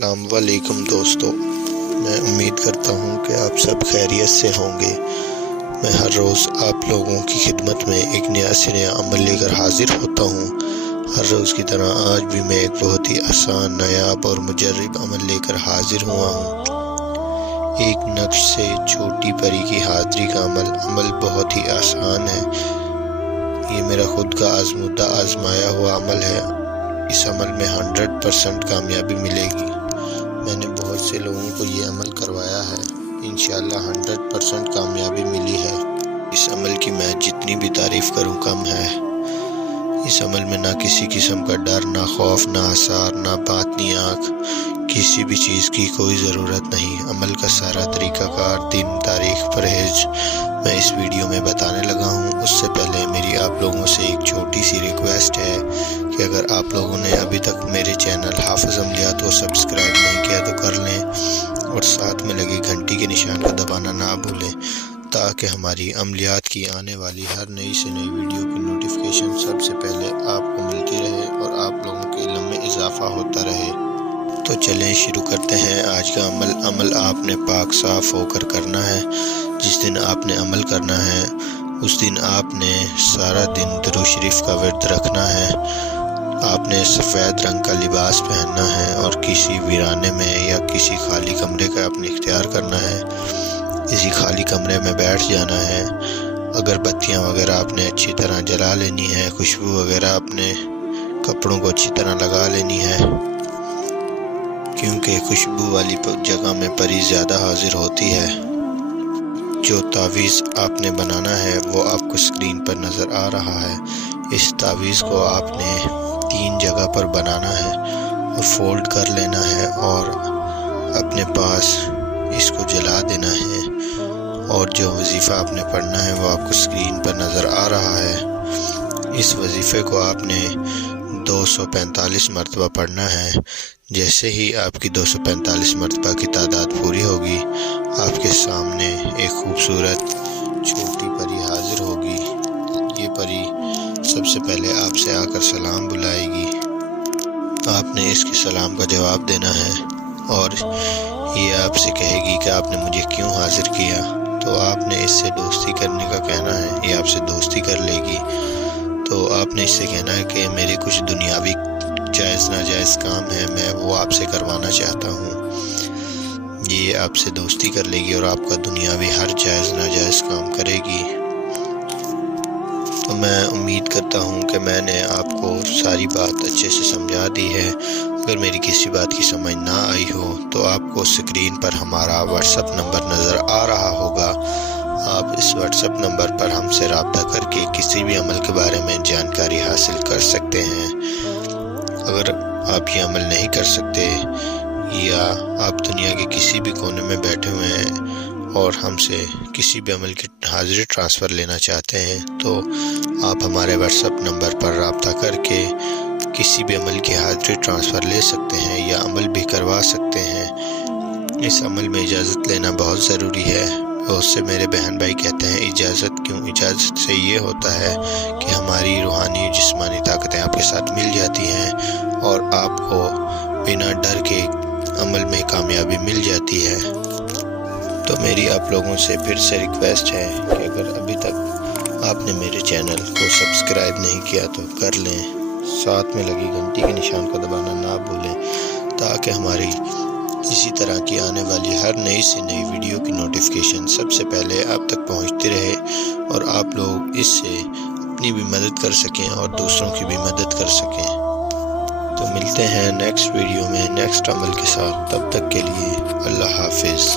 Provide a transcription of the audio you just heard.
السلام علیکم دوستو، میں امید کرتا ہوں کہ آپ سب خیریت سے ہوں گے۔ میں ہر روز آپ لوگوں کی خدمت میں ایک نیا سے نیا عمل لے کر حاضر ہوتا ہوں۔ ہر روز کی طرح آج بھی میں ایک بہت ہی آسان، نایاب اور مجرب عمل لے کر حاضر ہوا ہوں۔ ایک نقش سے چھوٹی پری کی حاضری کا عمل بہت ہی آسان ہے۔ یہ میرا خود کا آزمودہ آزمایا ہوا عمل ہے۔ اس عمل میں 100% کامیابی ملے گی۔ میں نے بہت سے لوگوں کو یہ عمل کروایا ہے، انشاءاللہ 100% کامیابی ملی ہے۔ اس عمل کی میں جتنی بھی تعریف کروں کم ہے۔ اس عمل میں نہ کسی قسم کا ڈر، نہ خوف، نہ آثار، نہ باطنی آنکھ، کسی بھی چیز کی کوئی ضرورت نہیں۔ عمل کا سارا طریقہ کار، دن، تاریخ، پرہیز میں اس ویڈیو میں بتانے لگا ہوں۔ اس سے پہلے میری آپ لوگوں سے ایک چھوٹی سی ریکویسٹ ہے کہ اگر آپ لوگوں نے ابھی تک میرے چینل حافظ عملیات کو سبسکرائب نہیں کیا تو کر لیں، اور ساتھ میں لگی گھنٹی کے نشان کو دبانا نہ بھولیں، تاکہ ہماری عملیات کی آنے والی ہر نئی سے نئی ویڈیو کی نوٹیفیکیشن سب سے پہلے آپ کو ملتی رہے اور آپ لوگوں کے علم میں اضافہ ہوتا رہے۔ تو چلیں شروع کرتے ہیں آج کا عمل آپ نے پاک صاف ہو کر کرنا ہے۔ جس دن آپ نے عمل کرنا ہے اس دن آپ نے سارا دن درود شریف کا ورد رکھنا ہے۔ آپ نے سفید رنگ کا لباس پہننا ہے اور کسی ویرانے میں یا کسی خالی کمرے کا اپنے اختیار کرنا ہے۔ کسی خالی کمرے میں بیٹھ جانا ہے۔ اگر بتیاں وغیرہ آپ نے اچھی طرح جلا لینی ہے، خوشبو وغیرہ اپنے کپڑوں کو اچھی طرح لگا لینی ہے، کیونکہ خوشبو والی جگہ میں پری زیادہ حاضر ہوتی ہے۔ جو تعویذ آپ نے بنانا ہے وہ آپ کو اسکرین پر نظر آ رہا ہے۔ اس تعویذ کو آپ نے 3 جگہ پر بنانا ہے اور فولڈ کر لینا ہے اور اپنے پاس اس کو جلا دینا ہے، اور جو وظیفہ آپ نے پڑھنا ہے وہ آپ کو اسکرین پر نظر آ رہا ہے۔ اس وظیفے کو آپ نے 245 مرتبہ پڑھنا ہے۔ جیسے ہی آپ کی 245 مرتبہ کی تعداد پوری ہوگی، آپ کے سامنے ایک خوبصورت چھوٹی پری حاضر ہوگی۔ یہ پری سب سے پہلے آپ سے آ کر سلام بلائے گی۔ آپ نے اس کے سلام کا جواب دینا ہے اور یہ آپ سے کہے گی کہ آپ نے مجھے کیوں حاضر کیا، تو آپ نے اس سے دوستی کرنے کا کہنا ہے۔ یہ آپ سے دوستی کر لے گی تو آپ نے اس سے کہنا ہے کہ میرے کچھ دنیاوی جائز ناجائز کام ہے، میں وہ آپ سے کروانا چاہتا ہوں۔ یہ آپ سے دوستی کر لے گی اور آپ کا دنیاوی ہر جائز ناجائز کام کرے گی۔ تو میں امید کرتا ہوں کہ میں نے آپ کو ساری بات اچھے سے سمجھا دی ہے۔ اگر میری کسی بات کی سمجھ نہ آئی ہو تو آپ کو اسکرین پر ہمارا واٹس ایپ نمبر نظر آ رہا ہوگا۔ آپ اس واٹس ایپ نمبر پر ہم سے رابطہ کر کے کسی بھی عمل کے بارے میں جانکاری حاصل کر سکتے ہیں۔ اگر آپ یہ عمل نہیں کر سکتے یا آپ دنیا کے کسی بھی کونے میں بیٹھے ہوئے ہیں اور ہم سے کسی بھی عمل کی حاضری ٹرانسفر لینا چاہتے ہیں، تو آپ ہمارے واٹس ایپ نمبر پر رابطہ کر کے کسی بھی عمل کی حاضری ٹرانسفر لے سکتے ہیں یا عمل بھی کروا سکتے ہیں۔ اس عمل میں اجازت لینا بہت ضروری ہے۔ بہت سے میرے بہن بھائی کہتے ہیں اجازت کیوں؟ اجازت سے یہ ہوتا ہے کہ ہماری روحانی جسمانی طاقتیں آپ کے ساتھ مل جاتی ہیں اور آپ کو بنا ڈر کے عمل میں کامیابی مل جاتی ہے۔ تو میری آپ لوگوں سے پھر سے ریکویسٹ ہے کہ اگر ابھی تک آپ نے میرے چینل کو سبسکرائب نہیں کیا تو کر لیں، ساتھ میں لگی گھنٹی کے نشان کو دبانا نہ بھولیں، تاکہ ہماری اسی طرح کی آنے والی ہر نئی سے نئی ویڈیو کی نوٹیفیکیشن سب سے پہلے آپ تک پہنچتی رہے اور آپ لوگ اس سے اپنی بھی مدد کر سکیں اور دوسروں کی بھی مدد کر سکیں۔ تو ملتے ہیں نیکسٹ ویڈیو میں نیکسٹ عمل کے ساتھ، تب تک کے لیے اللہ حافظ۔